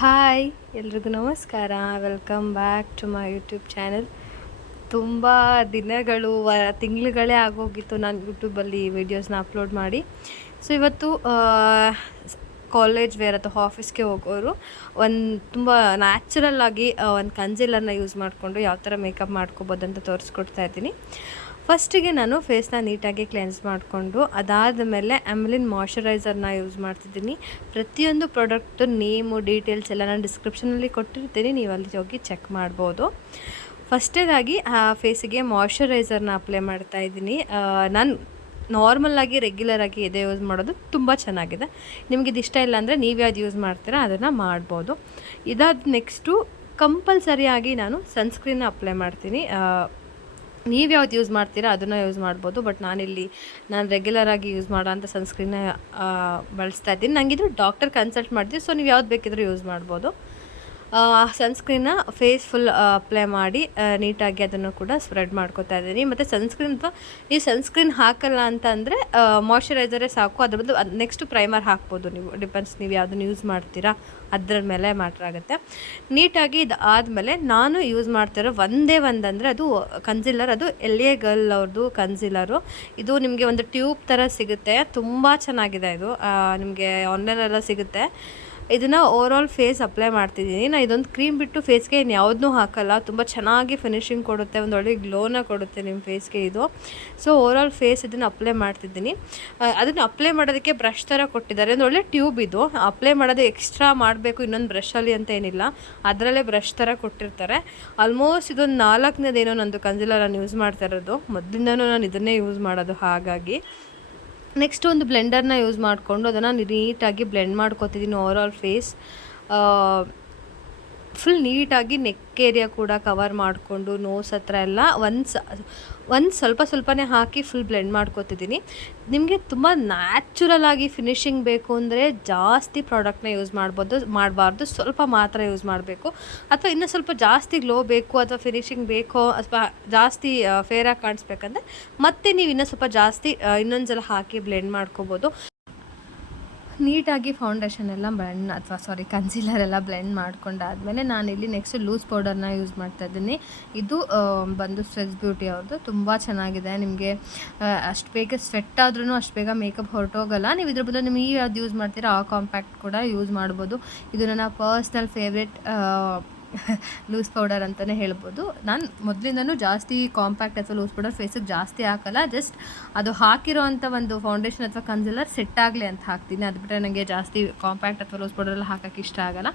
Hi ಎಲ್ರಿಗೂ ನಮಸ್ಕಾರ. Welcome back to my YouTube channel. ತುಂಬ ದಿನಗಳು ತಿಂಗಳುಗಳೇ ಆಗೋಗಿತ್ತು ನಾನು ಯೂಟ್ಯೂಬಲ್ಲಿ ವೀಡಿಯೋಸ್ನ ಅಪ್ಲೋಡ್ ಮಾಡಿ. ಸೊ ಇವತ್ತು ಕಾಲೇಜ್ ವೇರ್ ಅಥವಾ ಆಫೀಸ್ಗೆ ಹೋಗೋರು ತುಂಬ ನ್ಯಾಚುರಲ್ ಆಗಿ ಒಂದು ಕನ್ಸೀಲರ್ನ ಯೂಸ್ ಮಾಡಿಕೊಂಡು ಯಾವ ಥರ ಮೇಕಪ್ ಮಾಡ್ಕೋಬೋದು ಅಂತ ತೋರಿಸ್ಕೊಡ್ತಾ ಇದ್ದೀನಿ. ಫಸ್ಟಿಗೆ ನಾನು ಫೇಸ್ನ ನೀಟಾಗಿ ಕ್ಲೆನ್ಸ್ ಮಾಡಿಕೊಂಡು ಅದಾದ ಮೇಲೆ ಆಮೇಲಿನ ಮಾಯ್ಶ್ಚರೈಸರ್ನ ಯೂಸ್ ಮಾಡ್ತಿದ್ದೀನಿ. ಪ್ರತಿಯೊಂದು ಪ್ರಾಡಕ್ಟ್ ನೇಮು ಡೀಟೇಲ್ಸ್ ಎಲ್ಲ ನಾನು ಡಿಸ್ಕ್ರಿಪ್ಷನಲ್ಲಿ ಕೊಟ್ಟಿರ್ತೀನಿ, ನೀವು ಅಲ್ಲಿ ಹೋಗಿ ಚೆಕ್ ಮಾಡ್ಬೋದು. ಫಸ್ಟೇದಾಗಿ ಫೇಸಿಗೆ ಮಾಯ್ಶ್ಚರೈಸರ್ನ ಅಪ್ಲೈ ಮಾಡ್ತಾಯಿದ್ದೀನಿ. ನಾನು ನಾರ್ಮಲಾಗಿ ರೆಗ್ಯುಲರಾಗಿ ಎದೆ ಯೂಸ್ ಮಾಡೋದು ತುಂಬ ಚೆನ್ನಾಗಿದೆ. ನಿಮಗೆ ಇದು ಇಷ್ಟ ಇಲ್ಲ ಅಂದರೆ ನೀವು ಯಾವ್ದು ಯೂಸ್ ಮಾಡ್ತೀರಾ ಅದನ್ನು ಮಾಡ್ಬೋದು. ಇದಾದ ನೆಕ್ಸ್ಟು ಕಂಪಲ್ಸರಿಯಾಗಿ ನಾನು ಸನ್ಸ್ಕ್ರೀನ್ನ ಅಪ್ಲೈ ಮಾಡ್ತೀನಿ. ನೀವು ಯಾವ್ದು ಯೂಸ್ ಮಾಡ್ತೀರಾ ಅದನ್ನು ಯೂಸ್ ಮಾಡ್ಬೋದು. ಬಟ್ ನಾನು ರೆಗ್ಯುಲರಾಗಿ ಯೂಸ್ ಮಾಡೋ ಅಂಥ ಸನ್ಸ್ಕ್ರೀನ್ನ ಬಳಸ್ತಾ ಇದ್ದೀನಿ. ನನಗಿದು ಡಾಕ್ಟರ್ ಕನ್ಸಲ್ಟ್ ಮಾಡಿದ್ವಿ. ಸೊ ನೀವು ಯಾವ್ದು ಬೇಕಿದ್ರೂ ಯೂಸ್ ಮಾಡ್ಬೋದು. ಸನ್ಸ್ಕ್ರೀನ್ನ ಫೇಸ್ ಫುಲ್ ಅಪ್ಲೈ ಮಾಡಿ ನೀಟಾಗಿ ಅದನ್ನು ಕೂಡ ಸ್ಪ್ರೆಡ್ ಮಾಡ್ಕೊತಾ ಇದ್ದೀನಿ. ಮತ್ತು ಸನ್ಸ್ಕ್ರೀನ್ ಅಥವಾ ನೀವು ಸನ್ಸ್ಕ್ರೀನ್ ಹಾಕಲ್ಲ ಅಂತ ಅಂದರೆ ಮಾಯ್ಶ್ಚರೈಸರೇ ಸಾಕು. ಅದ್ರ ಬದಲು ನೆಕ್ಸ್ಟು ಪ್ರೈಮರ್ ಹಾಕ್ಬೋದು. ನೀವು ಡಿಪೆಂಡ್ಸ್ ನೀವು ಯಾವುದನ್ನು ಯೂಸ್ ಮಾಡ್ತೀರಾ ಅದರ ಮೇಲೆ ಮ್ಯಾಟ್ರ್ ಆಗುತ್ತೆ. ನೀಟಾಗಿ ಇದು ಆದಮೇಲೆ ನಾನು ಯೂಸ್ ಮಾಡ್ತಿರೋ ಒಂದಂದರೆ ಅದು ಕನ್ಸೀಲರ್. ಅದು LA ಗರ್ಲ್ ಅವ್ರದ್ದು ಕನ್ಸೀಲರು. ಇದು ನಿಮಗೆ ಒಂದು ಟ್ಯೂಬ್ ಥರ ಸಿಗುತ್ತೆ, ತುಂಬ ಚೆನ್ನಾಗಿದೆ. ಇದು ನಿಮಗೆ ಆನ್ಲೈನೆಲ್ಲ ಸಿಗುತ್ತೆ. ಇದನ್ನು ಓವರಾಲ್ ಫೇಸ್ ಅಪ್ಲೈ ಮಾಡ್ತಿದ್ದೀನಿ. ನಾನು ಇದೊಂದು ಕ್ರೀಮ್ ಬಿಟ್ಟು ಫೇಸ್ಗೆ ಇನ್ನು ಯಾವುದನ್ನೂ ಹಾಕಲ್ಲ. ತುಂಬ ಚೆನ್ನಾಗಿ ಫಿನಿಶಿಂಗ್ ಕೊಡುತ್ತೆ, ಒಂದು ಒಳ್ಳೆ ಗ್ಲೋನ ಕೊಡುತ್ತೆ ನಿಮ್ಮ ಫೇಸ್ಗೆ ಇದು. ಸೊ ಓವರಾಲ್ ಫೇಸ್ ಇದನ್ನು ಅಪ್ಲೈ ಮಾಡ್ತಿದ್ದೀನಿ. ಅದನ್ನು ಅಪ್ಲೈ ಮಾಡೋದಕ್ಕೆ ಬ್ರಷ್ ಥರ ಕೊಟ್ಟಿದ್ದಾರೆ. ಒಂದು ಒಳ್ಳೆ ಟ್ಯೂಬ್ ಇದು. ಅಪ್ಲೈ ಮಾಡೋದು ಎಕ್ಸ್ಟ್ರಾ ಮಾಡಬೇಕು ಇನ್ನೊಂದು ಬ್ರಷಲ್ಲಿ ಅಂತ ಏನಿಲ್ಲ, ಅದರಲ್ಲೇ ಬ್ರಷ್ ಥರ ಕೊಟ್ಟಿರ್ತಾರೆ. ಆಲ್ಮೋಸ್ಟ್ ಇದೊಂದು 4ನೇದೇನೋ ನಂದು ಕನ್ಸೀಲರ್ ನಾನು ಯೂಸ್ ಮಾಡ್ತಾ ಇರೋದು. ಮೊದಲಿಂದನೂ ನಾನು ಇದನ್ನೇ ಯೂಸ್ ಮಾಡೋದು. ಹಾಗಾಗಿ ನೆಕ್ಸ್ಟ್ ಒಂದು ಬ್ಲೆಂಡರ್ನ ಯೂಸ್ ಮಾಡಿಕೊಂಡು ಅದನ್ನು ನೀಟಾಗಿ ಬ್ಲೆಂಡ್ ಮಾಡ್ಕೊತಿದ್ದೀನಿ. ಓವರಾಲ್ ಫೇಸ್ ಫುಲ್ ನೀಟಾಗಿ ನೆಕ್ ಏರಿಯಾ ಕೂಡ ಕವರ್ ಮಾಡಿಕೊಂಡು ನೋಸ್ ಹತ್ರ ಎಲ್ಲ ಒಂದು ಸ್ವಲ್ಪನೇ ಹಾಕಿ ಫುಲ್ ಬ್ಲೆಂಡ್ ಮಾಡ್ಕೊತಿದ್ದೀನಿ. ನಿಮಗೆ ತುಂಬ ನ್ಯಾಚುರಲ್ ಆಗಿ ಫಿನಿಶಿಂಗ್ ಬೇಕು ಅಂದರೆ ಜಾಸ್ತಿ ಪ್ರಾಡಕ್ಟ್ನ ಯೂಸ್ ಮಾಡಬಾರ್ದು. ಸ್ವಲ್ಪ ಮಾತ್ರ ಯೂಸ್ ಮಾಡಬೇಕು. ಅಥವಾ ಇನ್ನೂ ಸ್ವಲ್ಪ ಜಾಸ್ತಿ ಗ್ಲೋ ಬೇಕು ಅಥವಾ ಫಿನಿಶಿಂಗ್ ಬೇಕೋ ಅಥವಾ ಜಾಸ್ತಿ ಫೇರಾಗಿ ಕಾಣಿಸ್ಬೇಕಂದ್ರೆ ಮತ್ತೆ ನೀವು ಇನ್ನೂ ಸ್ವಲ್ಪ ಜಾಸ್ತಿ ಇನ್ನೊಂದು ಸಲ ಹಾಕಿ ಬ್ಲೆಂಡ್ ಮಾಡ್ಕೋಬೋದು. ನೀಟಾಗಿ ಫೌಂಡೇಶನ್ ಎಲ್ಲ ಕನ್ಸೀಲರ್ ಎಲ್ಲ ಬ್ಲೆಂಡ್ ಮಾಡ್ಕೊಂಡಾದಮೇಲೆ ನಾನಿಲ್ಲಿ ನೆಕ್ಸ್ಟ್ ಲೂಸ್ ಪೌಡರ್ನ ಯೂಸ್ ಮಾಡ್ತಾಯಿದ್ದೀನಿ. ಇದು ಬಂದು ಸ್ವೆಸ್ ಬ್ಯೂಟಿ ಅವ್ರದ್ದು. ತುಂಬ ಚೆನ್ನಾಗಿದೆ. ನಿಮಗೆ ಅಷ್ಟು ಬೇಗ ಸ್ವೆಟ್ ಆದ್ರೂ ಅಷ್ಟು ಬೇಗ ಮೇಕಪ್ ಹೊರಟೋಗಲ್ಲ. ನೀವು ಇದ್ರ ಬದಲು ನಿಮಗೆ ಯಾವ್ದು ಯೂಸ್ ಮಾಡ್ತೀರಾ ಆ ಕಾಂಪ್ಯಾಕ್ಟ್ ಕೂಡ ಯೂಸ್ ಮಾಡ್ಬೋದು. ಇದು ನನ್ನ ಪರ್ಸ್ನಲ್ ಫೇವ್ರೆಟ್ ಲೂಸ್ ಪೌಡರ್ ಅಂತಲೇ ಹೇಳ್ಬೋದು. ನಾನು ಮೊದಲಿಂದನೂ ಜಾಸ್ತಿ ಕಾಂಪ್ಯಾಕ್ಟ್ ಅಥವಾ ಲೂಸ್ ಪೌಡರ್ ಫೇಸಿಗೆ ಜಾಸ್ತಿ ಹಾಕಲ್ಲ. ಜಸ್ಟ್ ಅದು ಹಾಕಿರೋ ಅಂಥ ಒಂದು ಫೌಂಡೇಶನ್ ಅಥವಾ ಕನ್ಸೀಲರ್ ಸೆಟ್ ಆಗಲಿ ಅಂತ ಹಾಕ್ತೀನಿ. ಅದು ಬಿಟ್ಟರೆ ನನಗೆ ಜಾಸ್ತಿ ಕಾಂಪ್ಯಾಕ್ಟ್ ಅಥವಾ ಲೂಸ್ ಪೌಡರೆಲ್ಲ ಹಾಕೋಕ್ಕೆ ಇಷ್ಟ ಆಗಲ್ಲ.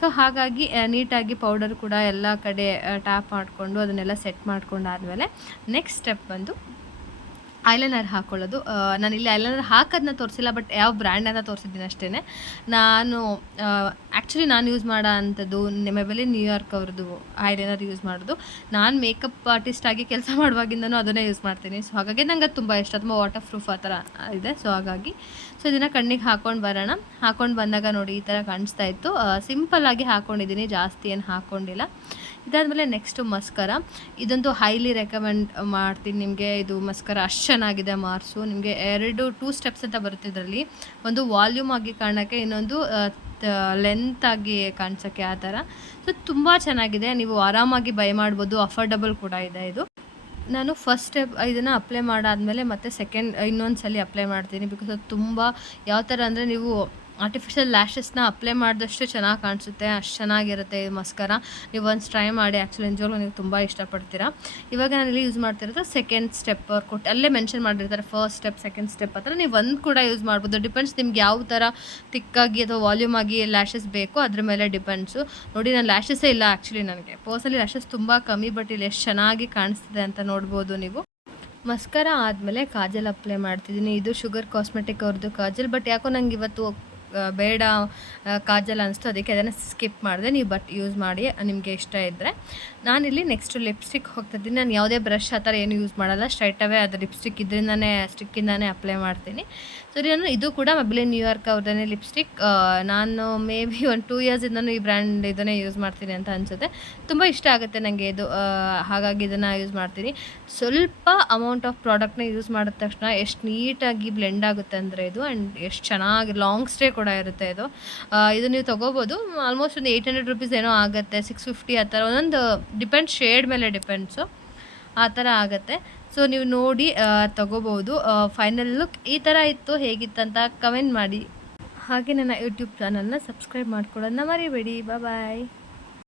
ಸೊ ಹಾಗಾಗಿ ನೀಟಾಗಿ ಪೌಡರ್ ಕೂಡ ಎಲ್ಲ ಕಡೆ ಟ್ಯಾಪ್ ಮಾಡಿಕೊಂಡು ಅದನ್ನೆಲ್ಲ ಸೆಟ್ ಮಾಡ್ಕೊಂಡಾದಮೇಲೆ ನೆಕ್ಸ್ಟ್ ಸ್ಟೆಪ್ ಬಂದು ಐಲೈನರ್ ಹಾಕ್ಕೊಳ್ಳೋದು. ನಾನು ಇಲ್ಲಿ ಐಲೈನರ್ ಹಾಕೋದನ್ನ ತೋರಿಸಿಲ್ಲ, ಬಟ್ ಯಾವ ಬ್ರ್ಯಾಂಡ್ ಅಂತ ತೋರಿಸಿದ್ದೀನಿ ಅಷ್ಟೇ. ಆ್ಯಕ್ಚುಲಿ ನಾನು ಯೂಸ್ ಮಾಡೋ ಅಂಥದ್ದು ಮೆಬೆಲಿನ್ ನ್ಯೂಯಾರ್ಕ್ ಅವ್ರದ್ದು ಐಲೈನರ್ ಯೂಸ್ ಮಾಡೋದು. ನಾನು ಮೇಕಪ್ ಆರ್ಟಿಸ್ಟ್ ಆಗಿ ಕೆಲಸ ಮಾಡುವಾಗಿಂದನೂ ಅದನ್ನೇ ಯೂಸ್ ಮಾಡ್ತೀನಿ. ಸೊ ಹಾಗಾಗಿ ನಂಗೆ ಅದು ತುಂಬ ಇಷ್ಟ. ತುಂಬ ವಾಟರ್ ಪ್ರೂಫ್ ಆ ಥರ ಇದೆ. ಸೊ ಹಾಗಾಗಿ ಇದನ್ನು ಕಣ್ಣಿಗೆ ಹಾಕ್ಕೊಂಡು ಬರೋಣ. ಹಾಕ್ಕೊಂಡು ಬಂದಾಗ ನೋಡಿ ಈ ಥರ ಕಾಣಿಸ್ತಾ ಇತ್ತು. ಸಿಂಪಲ್ಲಾಗಿ ಹಾಕ್ಕೊಂಡಿದ್ದೀನಿ, ಜಾಸ್ತಿ ಏನು ಹಾಕ್ಕೊಂಡಿಲ್ಲ. ಇದಾದಮೇಲೆ ನೆಕ್ಸ್ಟು ಮಸ್ಕರ. ಇದಂತೂ ಹೈಲಿ ರೆಕಮೆಂಡ್ ಮಾಡ್ತೀನಿ ನಿಮಗೆ. ಇದು ಮಸ್ಕರ ಅಷ್ಟು ಚೆನ್ನಾಗಿದೆ. ಮಾರ್ಸು ನಿಮಗೆ 2 ಸ್ಟೆಪ್ಸ್ ಅಂತ ಬರುತ್ತೆ ಇದರಲ್ಲಿ. ಒಂದು ವಾಲ್ಯೂಮ್ ಆಗಿ ಕಾಣೋಕ್ಕೆ, ಇನ್ನೊಂದು ಲೆಂತ್ ಆಗಿ ಕಾಣಿಸೋಕ್ಕೆ, ಆ ಥರ. ಸೊ ತುಂಬ ಚೆನ್ನಾಗಿದೆ. ನೀವು ಆರಾಮಾಗಿ ಬೈ ಮಾಡ್ಬೋದು. ಅಫೋರ್ಡಬಲ್ ಕೂಡ ಇದೆ ಇದು. ನಾನು ಫಸ್ಟ್ ಸ್ಟೆಪ್ ಇದನ್ನು ಅಪ್ಲೈ ಮಾಡಾದಮೇಲೆ ಮತ್ತೆ ಇನ್ನೊಂದು ಸಲ ಅಪ್ಲೈ ಮಾಡ್ತೀನಿ. ಬಿಕಾಸ್ ಅದು ತುಂಬ ಯಾವ ಥರ ಅಂದರೆ ನೀವು ಆರ್ಟಿಫಿಷಿಯಲ್ ಲ್ಯಾಶಸ್ನ ಅಪ್ಲೈ ಮಾಡಿದಷ್ಟು ಚೆನ್ನಾಗಿ ಕಾಣಿಸುತ್ತೆ, ಅಷ್ಟು ಚೆನ್ನಾಗಿರುತ್ತೆ ಈ ಮಸ್ಕರ. ನೀವು ಒಂದು ಟ್ರೈ ಮಾಡಿ. ಆ್ಯಕ್ಚುಲಿ ನಿಜವಾಗ್ಲೂ ನೀವು ತುಂಬ ಇಷ್ಟಪಡ್ತೀರಾ. ಇವಾಗ ನಾನಿಲ್ಲಿ ಯೂಸ್ ಮಾಡ್ತಿರೋದು ಸೆಕೆಂಡ್ ಸ್ಟೆಪ್. ಕೊಟ್ಟು ಅಲ್ಲೇ ಮೆನ್ಷನ್ ಮಾಡಿರ್ತಾರೆ ಫಸ್ಟ್ ಸ್ಟೆಪ್ ಸೆಕೆಂಡ್ ಸ್ಟೆಪ್ ಆ ಥರ. ನೀವು ಒಂದು ಕೂಡ ಯೂಸ್ ಮಾಡ್ಬೋದು. ಡಿಪೆಂಡ್ಸ್ ನಿಮ್ಗೆ ಯಾವ ಥರ ತಿಕ್ಕಾಗಿ ಅಥವಾ ವಾಲ್ಯೂಮ್ ಆಗಿ ಲ್ಯಾಶಸ್ ಬೇಕೋ ಅದ್ರ ಮೇಲೆ ಡಿಪೆಂಡ್ಸು. ನೋಡಿ, ನಾನು ಲ್ಯಾಶಸ್ಸೇ ಇಲ್ಲ ಆ್ಯಕ್ಚುಲಿ. ನನಗೆ ಪರ್ಸನಲಿ ಲ್ಯಾಶಸ್ ತುಂಬ ಕಮ್ಮಿ, ಬಟ್ ಇಲ್ಲಿ ಎಷ್ಟು ಚೆನ್ನಾಗಿ ಕಾಣಿಸ್ತಿದೆ ಅಂತ ನೋಡ್ಬೋದು ನೀವು. ಮಸ್ಕರ ಆದಮೇಲೆ ಕಾಜಲ್ ಅಪ್ಲೈ ಮಾಡ್ತಿದ್ದೀನಿ. ಇದು ಶುಗರ್ ಕಾಸ್ಮೆಟಿಕ್ ಅವ್ರದ್ದು ಕಾಜಲ್. ಬಟ್ ಯಾಕೋ ನಂಗೆ ಇವತ್ತು ಬೇಡ ಕಾಜಲ್ ಅನಿಸ್ತು, ಅದಕ್ಕೆ ಅದನ್ನು ಸ್ಕಿಪ್ ಮಾಡಿದೆ. ನೀವು ಯೂಸ್ ಮಾಡಿ ನಿಮಗೆ ಇಷ್ಟ ಇದ್ದರೆ. ನಾನಿಲ್ಲಿ ನೆಕ್ಸ್ಟ್ ಲಿಪ್ಸ್ಟಿಕ್ ಹೋಗ್ತಿದ್ದೀನಿ. ನಾನು ಯಾವುದೇ ಬ್ರಷ್ ಆ ಥರ ಏನು ಯೂಸ್ ಮಾಡಲ್ಲ. ಸ್ಟ್ರೈಟ್ ಅವೇ ಅದು ಲಿಪ್ಸ್ಟಿಕ್ ಸ್ಟಿಕ್ಕಿಂದಾನೇ ಅಪ್ಲೈ ಮಾಡ್ತೀನಿ. ಸೊ ನಾನು ಇದು ಕೂಡ ಮೆಬೆಲಿನ್ ನ್ಯೂಯಾರ್ಕ್ ಅವ್ರದ್ದೇ ಲಿಪ್ಸ್ಟಿಕ್. ನಾನು ಮೇ ಬಿ ಒಂದು 2 ಇಯರ್ಸಿಂದನೂ ಈ ಬ್ರ್ಯಾಂಡ್ ಇದನ್ನೇ ಯೂಸ್ ಮಾಡ್ತೀನಿ ಅಂತ ಅನಿಸುತ್ತೆ. ತುಂಬ ಇಷ್ಟ ಆಗುತ್ತೆ ನನಗೆ ಇದು. ಹಾಗಾಗಿ ಇದನ್ನು ಯೂಸ್ ಮಾಡ್ತೀನಿ. ಸ್ವಲ್ಪ ಅಮೌಂಟ್ ಆಫ್ ಪ್ರಾಡಕ್ಟ್ನ ಯೂಸ್ ಮಾಡಿದ ತಕ್ಷಣ ಎಷ್ಟು ನೀಟಾಗಿ ಬ್ಲೆಂಡ್ ಆಗುತ್ತೆ ಅಂದರೆ ಇದು. ಆ್ಯಂಡ್ ಎಷ್ಟು ಚೆನ್ನಾಗಿ ಲಾಂಗ್ ಸ್ಟೇ ಕೂಡ ಇರುತ್ತೆ ಇದು. ಇದು ನೀವು ತೊಗೋಬೋದು. ಆಲ್ಮೋಸ್ಟ್ ಒಂದು 800 ರುಪೀಸ್ ಏನೋ ಆಗುತ್ತೆ, 650 ಆ ಥರ ಒಂದೊಂದು ಡಿಪೆಂಡ್ಸ್, ಶೇಡ್ ಮೇಲೆ ಡಿಪೆಂಡ್ಸು, ಆ ಥರ ಆಗುತ್ತೆ. ಸೊ ನೀವು ನೋಡಿ ತೊಗೋಬೋದು. ಫೈನಲ್ ಲುಕ್ ಈ ಥರ ಇತ್ತು. ಹೇಗಿತ್ತಂತ ಕಮೆಂಟ್ ಮಾಡಿ. ಹಾಗೆ ನನ್ನ ಯೂಟ್ಯೂಬ್ ಚಾನಲ್ನ ಸಬ್ಸ್ಕ್ರೈಬ್ ಮಾಡ್ಕೊಳ್ಳೋದನ್ನ ಮರಿಬೇಡಿ. ಬಾಯ್.